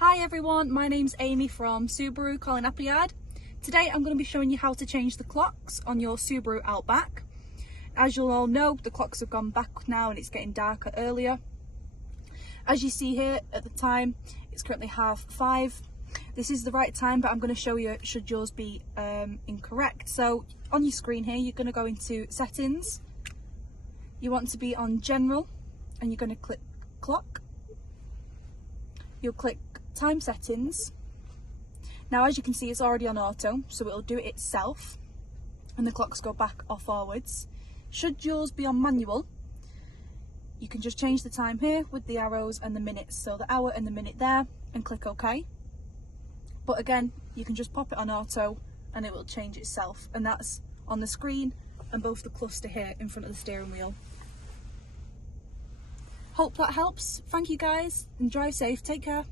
Hi everyone, my name's Amy from Subaru Colin Appleyard. Today I'm going to be showing you how to change the clocks on your Subaru Outback. As you'll all know, the clocks have gone back now and it's getting darker earlier. As you see here at the time, it's currently 5:30. This is the right time, but I'm going to show you should yours be incorrect. So on your screen here, you're going to go into settings. You want to be on general and you're going to click clock. You'll click time settings. Now as you can see, it's already on auto, so it'll do it itself and the clocks go back or forwards. Should yours be on manual, you can just change the time here with the arrows and the minutes, so the hour and the minute there, and click OK. But again, you can just pop it on auto and it will change itself, and that's on the screen and both the cluster here in front of the steering wheel. Hope that helps. Thank you guys and drive safe. Take care.